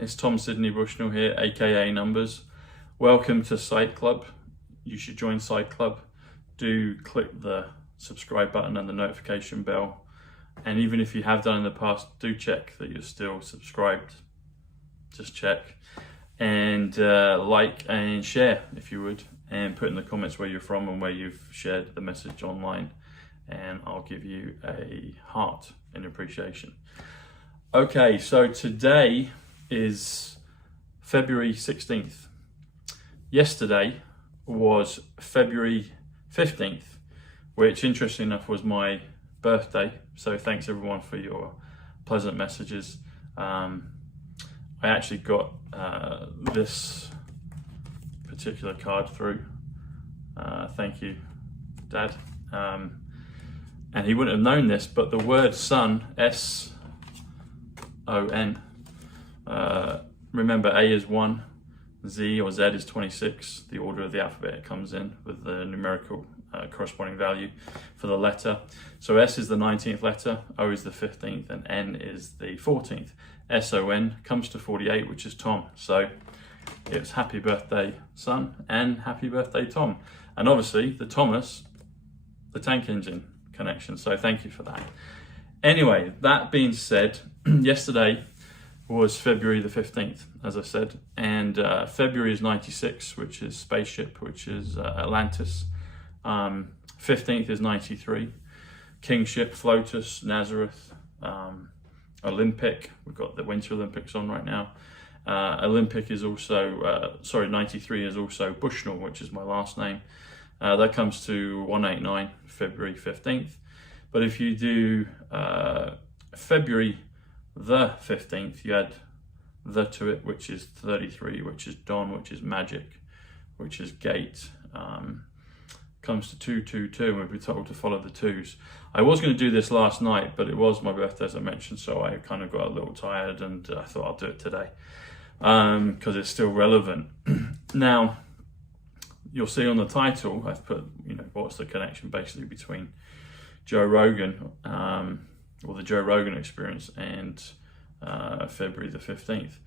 it's Tom Sydney Bushnell here, aka Numbers. Welcome to Psych Club. You should join Psych Club. Do click the subscribe button and the notification bell. And even if you have done in the past, do check that you're still subscribed. Just check. And like and share if you would. And put in the comments where you're from and where you've shared the message online. And I'll give you a heart in appreciation. Okay, so today is February 16th. Yesterday was February 15th, which interesting enough was my birthday. So thanks everyone for your pleasant messages. I actually got this particular card through. Thank you, Dad. And he wouldn't have known this, but the word son, S-O-N, remember A is 1, Z or Z is 26, the order of the alphabet it comes in with the numerical corresponding value for the letter. So S is the 19th letter, O is the 15th, and N is the 14th. S-O-N comes to 48, which is Tom. So it's happy birthday, son, and happy birthday, Tom. And obviously the Thomas, the tank engine connection. So thank you for that. Anyway, that being said, yesterday was February the 15th, as I said, and February is 96, which is spaceship, which is Atlantis. 15th is 93, Kingship, Flotus, Nazareth, Olympic. We've got the Winter Olympics on right now. Olympic is also, 93 is also Bushnell, which is my last name. That comes to 189, February 15th. But if you do February the 15th, you add the to it, which is 33, which is dawn, which is magic, which is gate. Comes to 222, and we've been told to follow the twos. I was going to do this last night, but it was my birthday, as I mentioned, so I kind of got a little tired, and I thought I'll do it today because it's still relevant. Now, you'll see on the title, I've put, what's the connection basically between Joe Rogan, or the Joe Rogan Experience, and February the 15th.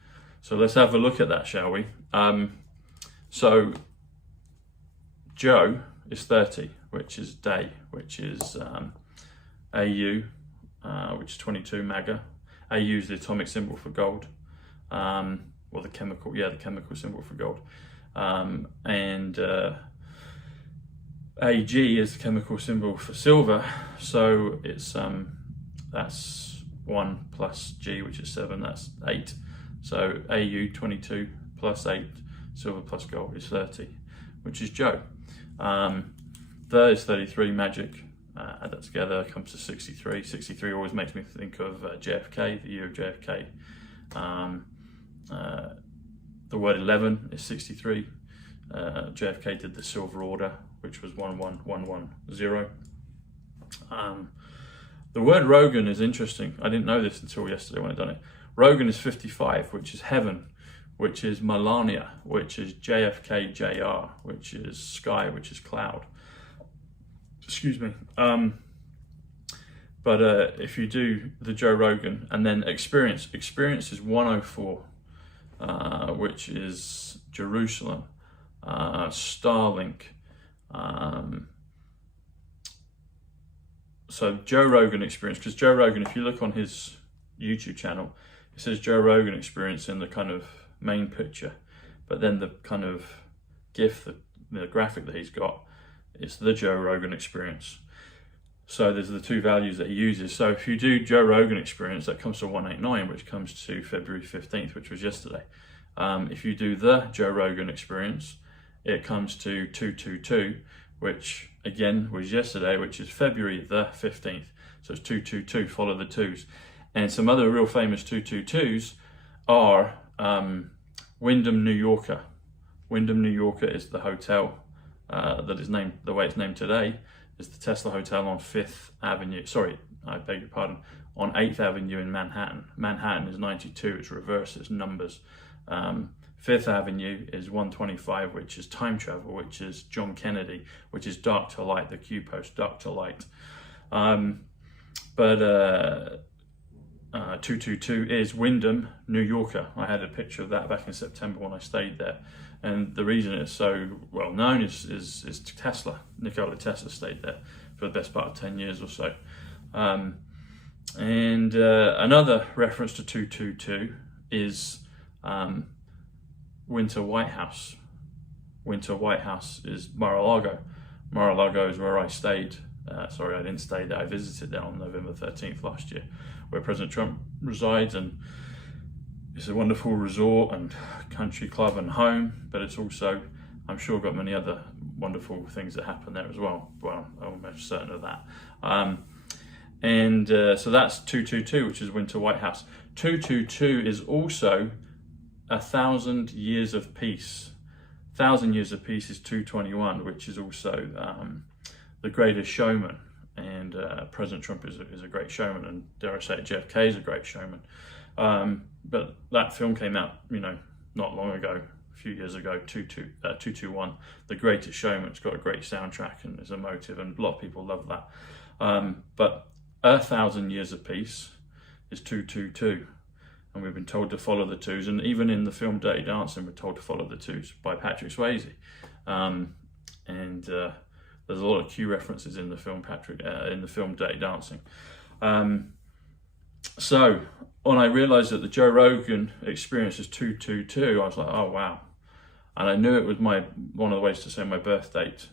So let's have a look at that, shall we? So Joe is 30, which is day, which is AU, which is 22, MAGA. AU is the atomic symbol for gold, or the chemical symbol for gold. And AG is the chemical symbol for silver. So it's that's 1 plus G, which is 7, that's 8. So AU 22 plus 8, silver plus gold is 30, which is Joe. There is 33, magic. Add that together, comes to 63. 63 always makes me think of JFK, the year of JFK. The word 11 is 63. JFK did the Silver Order, which was 11110. The word Rogan is interesting. I didn't know this until yesterday when I done it. Rogan is 55, which is heaven, which is Melania, which is JFK JR, which is sky, which is cloud. Excuse me. But if you do the Joe Rogan and then experience is 104, which is Jerusalem, Starlink. So Joe Rogan Experience, because Joe Rogan, if you look on his YouTube channel, it says Joe Rogan Experience in the kind of main picture, but then the kind of GIF, the graphic that he's got, it's the Joe Rogan Experience. So there's the two values that he uses. So if you do Joe Rogan Experience, that comes to 189, which comes to February 15th, which was yesterday. If you do the Joe Rogan Experience, it comes to 222, which again was yesterday, which is February the 15th. So it's 222, follow the twos. And some other real famous 222s are Wyndham, New Yorker. Wyndham, New Yorker is the hotel that is named, the way it's named today, is the Tesla Hotel on 5th Avenue. Sorry, I beg your pardon, on 8th Avenue in Manhattan. Manhattan is 92, it's reverse, it's numbers. 5th Avenue is 125, which is time travel, which is John Kennedy, which is dark to light, the Q post, dark to light. 222 is Wyndham, New Yorker. I had a picture of that back in September when I stayed there. And the reason it's so well known is Tesla. Nikola Tesla stayed there for the best part of 10 years or so. Another reference to 222 is Winter White House. Winter White House is Mar-a-Lago. Mar-a-Lago is where I stayed. Sorry, I didn't stay there. I visited there on November 13th last year, where President Trump resides, and it's a wonderful resort and country club and home, but it's also, I'm sure, got many other wonderful things that happen there as well. Well, I'm almost certain of that. So that's 222, which is Winter White House. 222 is also 1,000 Years of Peace. 1,000 Years of Peace is 221, which is also The Greatest Showman. And President Trump is a great showman, and dare I say it, JFK is a great showman. But that film came out, not long ago, a few years ago, 221, The Greatest Showman. It's got a great soundtrack and is emotive, and a lot of people love that. But 1,000 Years of Peace is 222, and we've been told to follow the twos, and even in the film Dirty Dancing, we're told to follow the twos by Patrick Swayze. There's a lot of Q references in the film in the film Dirty Dancing. So when I realized that the Joe Rogan Experience is 222, I was like, oh wow. And I knew it was one of the ways to say my birth date,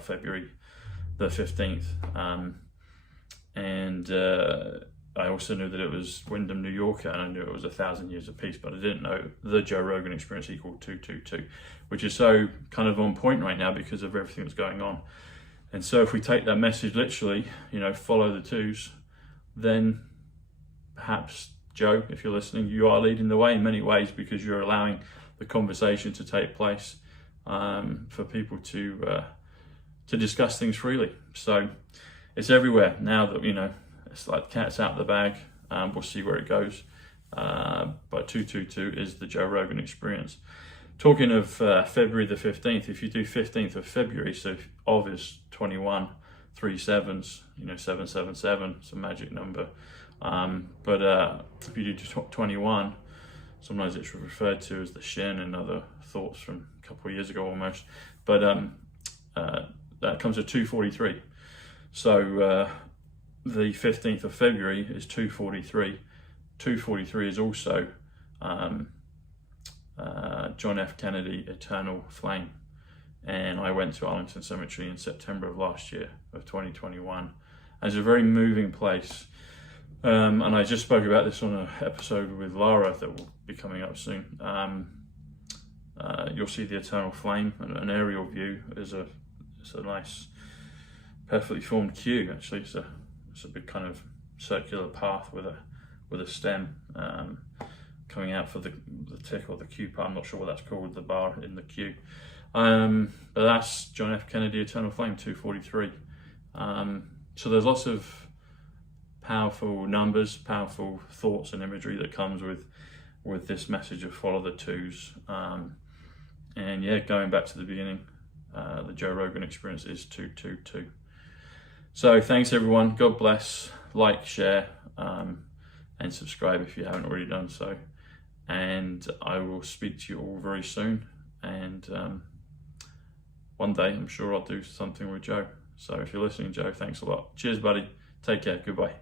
February the 15th. I also knew that it was Wyndham, New Yorker, and I knew it was 1,000 Years of Peace, but I didn't know the Joe Rogan Experience equaled 222, which is so kind of on point right now because of everything that's going on. And so if we take that message literally, follow the twos, then perhaps, Joe, if you're listening, you are leading the way in many ways, because you're allowing the conversation to take place for people to discuss things freely. So it's everywhere now that, it's like cat's out of the bag. We'll see where it goes. But 222 is the Joe Rogan Experience. Talking of February the 15th, if you do 15th of February, so of is 21, 3 sevens, 777, it's a magic number. But if you do 21, sometimes it's referred to as the Shin, and other thoughts from a couple of years ago almost. But that comes to 243. So the 15th of February is 243. 243 is also John F. Kennedy, Eternal Flame. And I went to Arlington Cemetery in September of last year, of 2021. And it's a very moving place. And I just spoke about this on an episode with Lara that will be coming up soon. You'll see the Eternal Flame, and an aerial view is it's a nice, perfectly formed Q. Actually, it's a big kind of circular path with a stem coming out for the tick or the Q part. I'm not sure what that's called, the bar in the Q. But that's John F. Kennedy, Eternal Flame, 243. So there's lots of powerful numbers, powerful thoughts and imagery that comes with this message of follow the twos. And yeah, going back to the beginning, the Joe Rogan Experience is 222. So thanks everyone, God bless, like, share, and subscribe if you haven't already done so. And I will speak to you all very soon. And one day I'm sure I'll do something with Joe. So if you're listening, Joe, thanks a lot. Cheers, buddy. Take care. Goodbye.